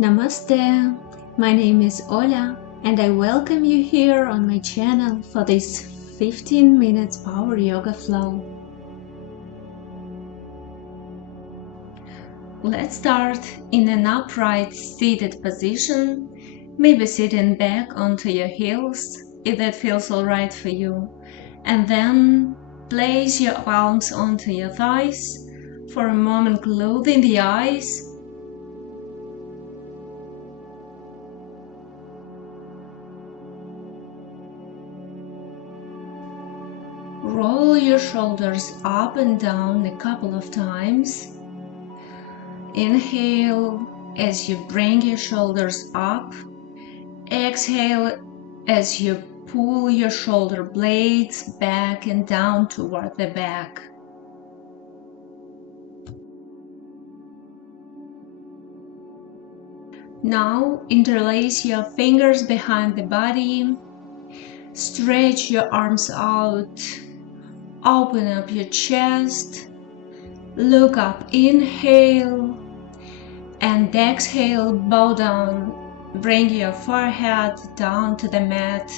Namaste, my name is Ola and I welcome you here on my channel for this 15 minutes power yoga flow. Let's start in an upright seated position, maybe sitting back onto your heels if that feels alright for you, and then place your palms onto your thighs. For a moment, closing the eyes. Roll your shoulders up and down a couple of times. Inhale as you bring your shoulders up. Exhale as you pull your shoulder blades back and down toward the back. Now interlace your fingers behind the body. Stretch your arms out. Open up your chest. Look up, inhale. And exhale, bow down. Bring your forehead down to the mat.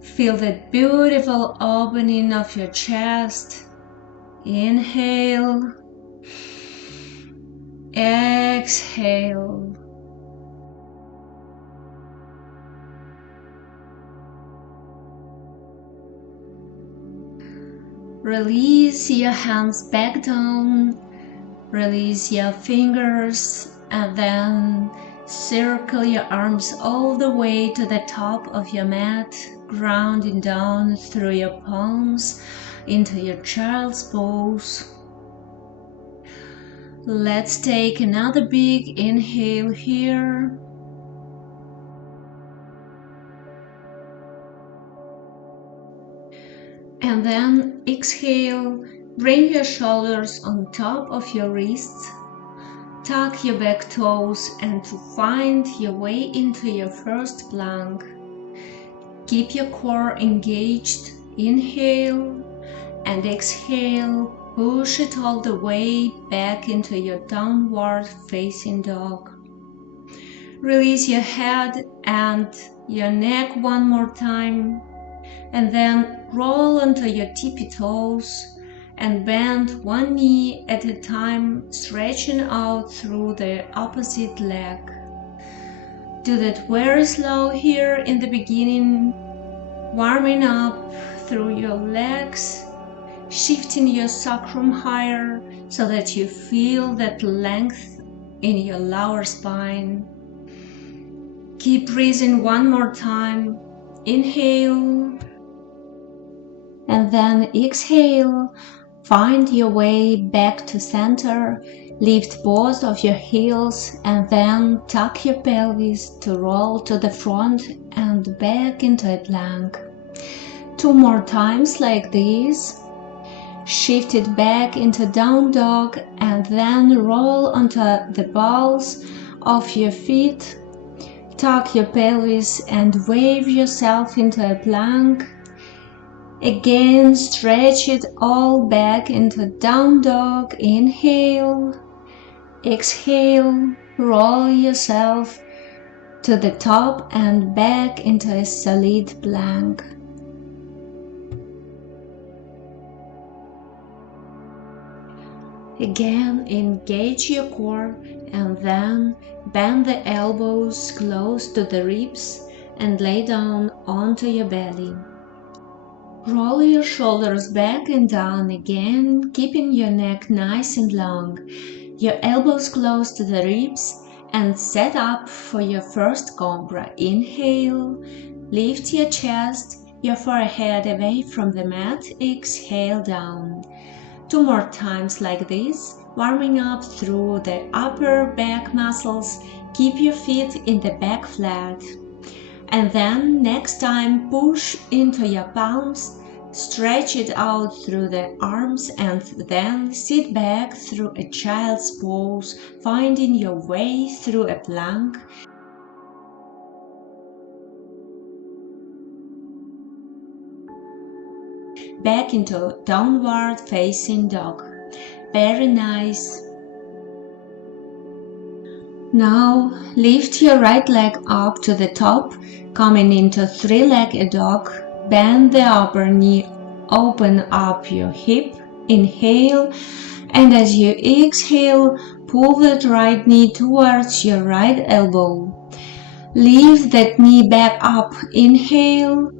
Feel that beautiful opening of your chest. Inhale. Exhale. Release your hands back down. Release your fingers and then circle your arms all the way to the top of your mat, grounding down through your palms into your child's pose. Let's take another big inhale here. And then exhale, bring your shoulders on top of your wrists, tuck your back toes and find your way into your first plank. Keep your core engaged, inhale and exhale, push it all the way back into your downward facing dog. Release your head and your neck one more time. And then roll onto your tippy toes and bend one knee at a time, stretching out through the opposite leg. Do that very slow here in the beginning, warming up through your legs, shifting your sacrum higher so that you feel that length in your lower spine. Keep breathing one more time. Inhale. And then exhale, find your way back to center, lift both of your heels and then tuck your pelvis to roll to the front and back into a plank. 2 more times like this. Shift it back into down dog and then roll onto the balls of your feet. Tuck your pelvis and wave yourself into a plank. Again, stretch it all back into down dog. Inhale, exhale, roll yourself to the top and back into a solid plank. Again, engage your core and then bend the elbows close to the ribs and lay down onto your belly. Roll your shoulders back and down again, keeping your neck nice and long. Your elbows close to the ribs and set up for your first cobra. Inhale, lift your chest, your forehead away from the mat. Exhale down. 2 more times like this, warming up through the upper back muscles. Keep your feet in the back flat. And then next time push into your palms, stretch it out through the arms and then sit back through a child's pose, finding your way through a plank. Back into downward facing dog. Very nice. Now lift your right leg up to the top, coming into three-legged dog. Bend the upper knee, open up your hip, inhale, and as you exhale, pull that right knee towards your right elbow. Lift that knee back up, inhale,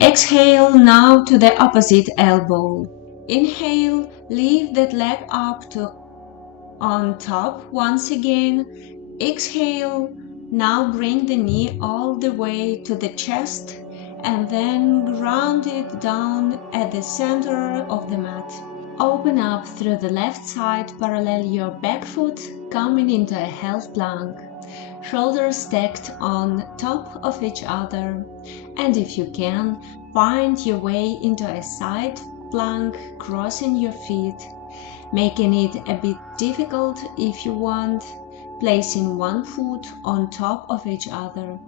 exhale now to the opposite elbow. Inhale, lift that leg up to on top once again. Exhale, now bring the knee all the way to the chest and then ground it down at the center of the mat. Open up through the left side, parallel your back foot, coming into a half plank. Shoulders stacked on top of each other, and if you can, find your way into a side plank, crossing your feet, making it a bit difficult if you want, placing one foot on top of each other.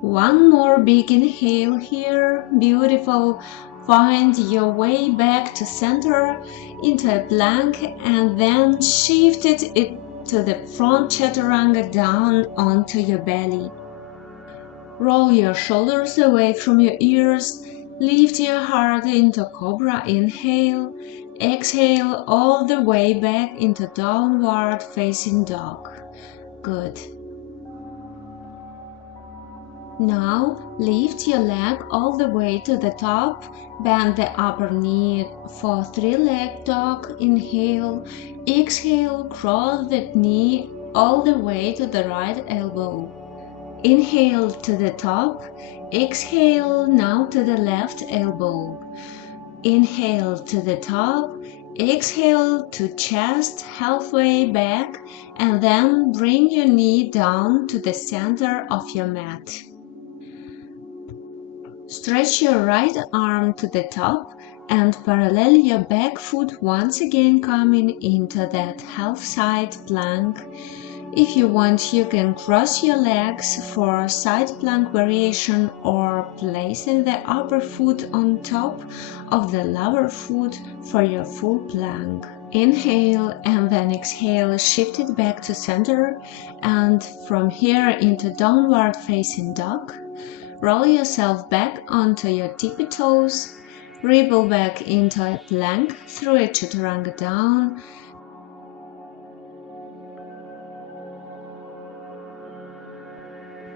One more big inhale here, beautiful. Find your way back to center into a plank and then shift it to the front chaturanga down onto your belly. Roll your shoulders away from your ears, lift your heart into cobra, inhale, exhale all the way back into downward facing dog. Good. Now lift your leg all the way to the top, bend the upper knee for three-legged dog, inhale, exhale, cross that knee all the way to the right elbow. Inhale to the top, exhale now to the left elbow. Inhale to the top, exhale to chest halfway back, and then bring your knee down to the center of your mat. Stretch your right arm to the top and parallel your back foot once again, coming into that half side plank. If you want, you can cross your legs for side plank variation or placing the upper foot on top of the lower foot for your full plank. Inhale and then exhale, shift it back to center, and from here into downward facing dog. Roll yourself back onto your tippy toes, dribble back into a plank through a chaturanga down.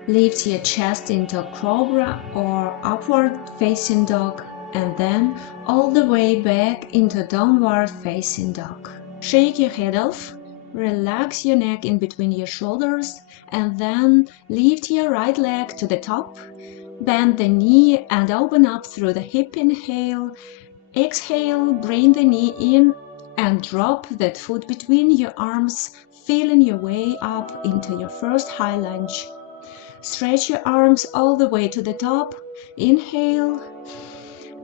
Lift your chest into cobra or upward facing dog, and then all the way back into downward facing dog. Shake your head off, relax your neck in between your shoulders, and then lift your right leg to the top, bend the knee and open up through the hip, inhale, exhale, bring the knee in and drop that foot between your arms, feeling your way up into your first high lunge. Stretch your arms all the way to the top. Inhale.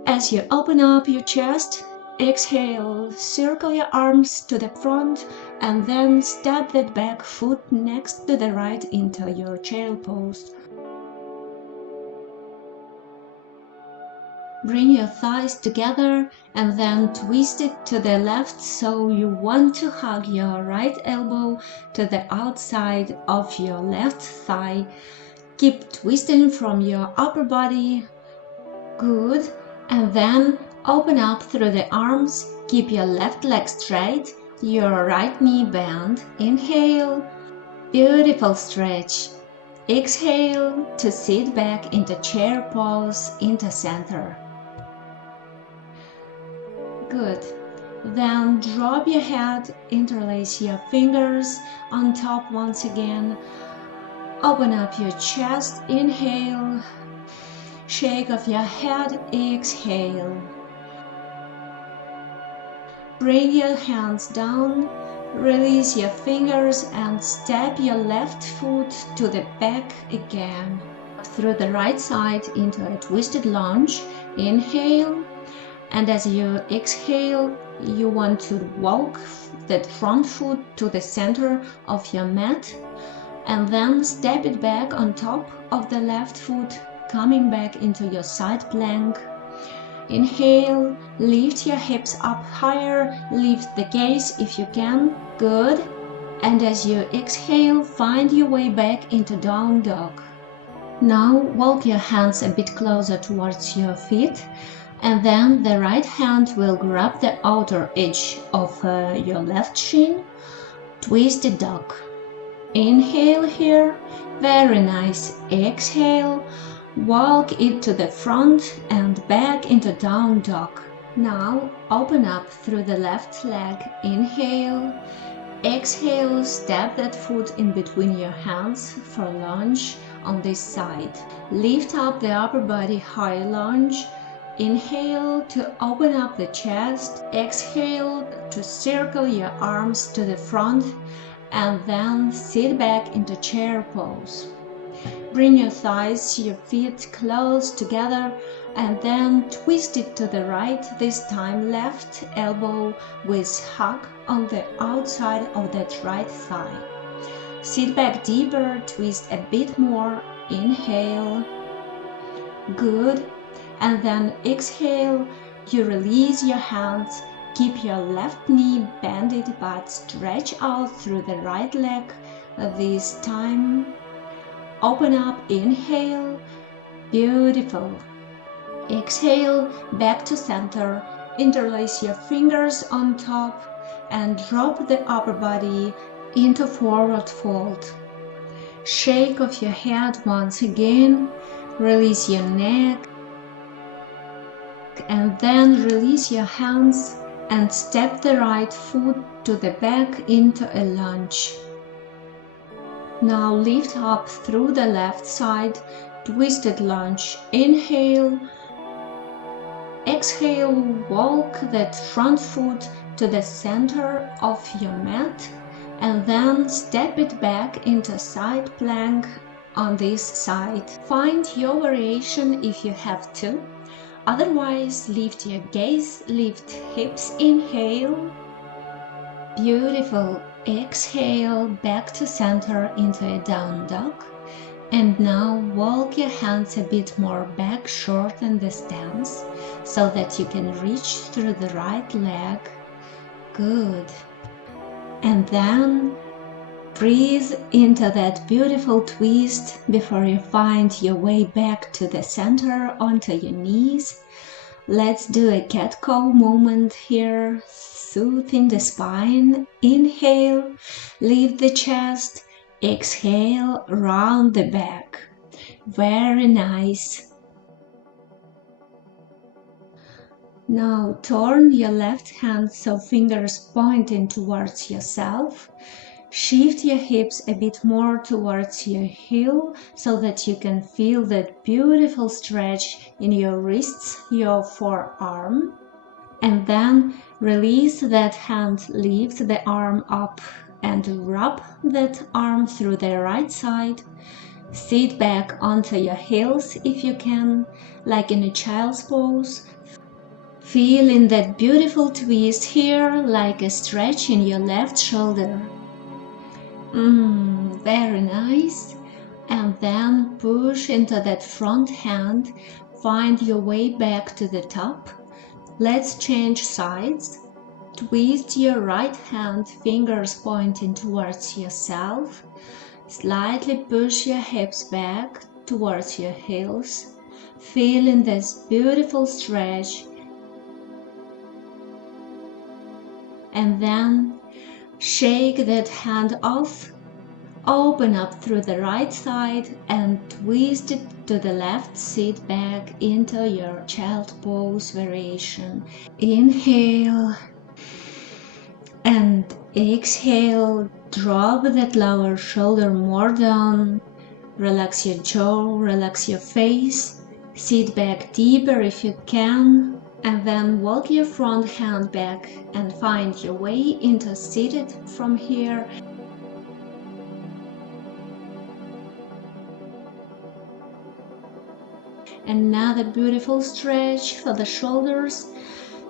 As you open up your chest, exhale, circle your arms to the front and then step that back foot next to the right into your chair pose. Bring your thighs together and then twist it to the left, so you want to hug your right elbow to the outside of your left thigh. Keep twisting from your upper body. Good. And then open up through the arms. Keep your left leg straight, your right knee bent. Inhale. Beautiful stretch. Exhale to sit back into chair pose into center. Good. Then drop your head, interlace your fingers on top once again. Open up your chest, inhale, shake off your head, exhale. Bring your hands down, release your fingers and step your left foot to the back again. Through the right side into a twisted lunge, inhale, and as you exhale, you want to walk that front foot to the center of your mat. And then step it back on top of the left foot, coming back into your side plank. Inhale, lift your hips up higher, lift the gaze if you can. Good. And as you exhale, find your way back into down dog. Now walk your hands a bit closer towards your feet, and then the right hand will grab the outer edge of your left shin. Twisted dog. Inhale here, very nice. Exhale, walk it to the front and back into down dog. Now open up through the left leg. Inhale, exhale, step that foot in between your hands for lunge on this side. Lift up the upper body, high lunge. Inhale to open up the chest. Exhale to circle your arms to the front and then sit back into chair pose. Bring your thighs, your feet close together and then twist it to the right, this time left elbow with hug on the outside of that right thigh. Sit back deeper, twist a bit more, inhale, good, and then exhale, you release your hands, keep your left knee bended but stretch out through the right leg this time. Open up, inhale, beautiful. Exhale, back to center, interlace your fingers on top and drop the upper body into forward fold. Shake off your head once again, release your neck, and then release your hands and step the right foot to the back into a lunge. Now lift up through the left side, twisted lunge. Inhale, exhale, walk that front foot to the center of your mat and then step it back into side plank on this side. Find your variation if you have to. Otherwise, lift your gaze, lift hips, inhale. Beautiful. Exhale, back to center into a down dog. And now walk your hands a bit more back, shorten the stance so that you can reach through the right leg. Good. And then breathe into that beautiful twist before you find your way back to the center onto your knees. Let's do a cat-cow movement here, soothing the spine. Inhale, lift the chest. Exhale, round the back. Very nice. Now turn your left hand so fingers pointing towards yourself. Shift your hips a bit more towards your heel so that you can feel that beautiful stretch in your wrists, your forearm. And then release that hand, lift the arm up and rub that arm through the right side. Sit back onto your heels if you can, like in a child's pose. Feeling that beautiful twist here, like a stretch in your left shoulder. Very nice. And then push into that front hand, find your way back to the top. Let's change sides. Twist your right hand, fingers pointing towards yourself. Slightly push your hips back towards your heels, feeling this beautiful stretch. And then shake that hand off, open up through the right side and twist it to the left, sit back into your child pose variation. Inhale and exhale, drop that lower shoulder more down, relax your jaw, relax your face, sit back deeper if you can, and then walk your front hand back and find your way into seated from here. Another beautiful stretch for the shoulders.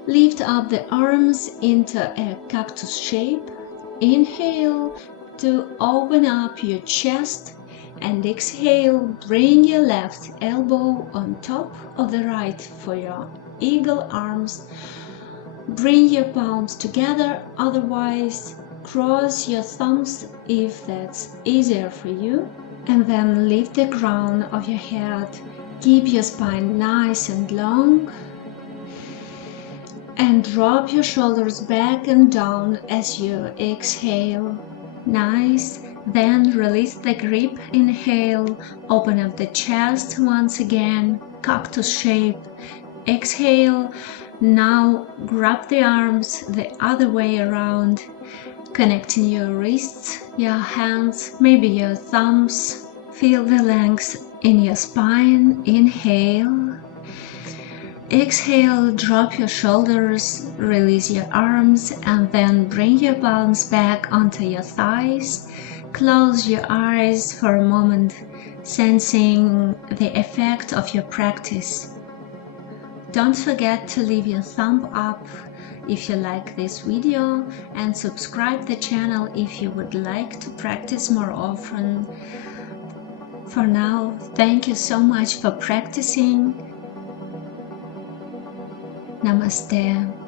Lift up the arms into a cactus shape. Inhale to open up your chest and exhale, bring your left elbow on top of the right for your eagle arms. Bring your palms together, otherwise Cross your thumbs if that's easier for you. And then lift the crown of your head. Keep your spine nice and long. And drop your shoulders back and down as you exhale. Nice. Then release the grip. Inhale. Open up the chest once again. Cactus shape. Exhale. Now grab the arms the other way around. Connecting your wrists, your hands, maybe your thumbs. Feel the length in your spine. Inhale. Exhale, drop your shoulders, release your arms, and then bring your palms back onto your thighs. Close your eyes for a moment, sensing the effect of your practice. Don't forget to leave your thumb up if you like this video and subscribe the channel if you would like to practice more often. For now, thank you so much for practicing. Namaste.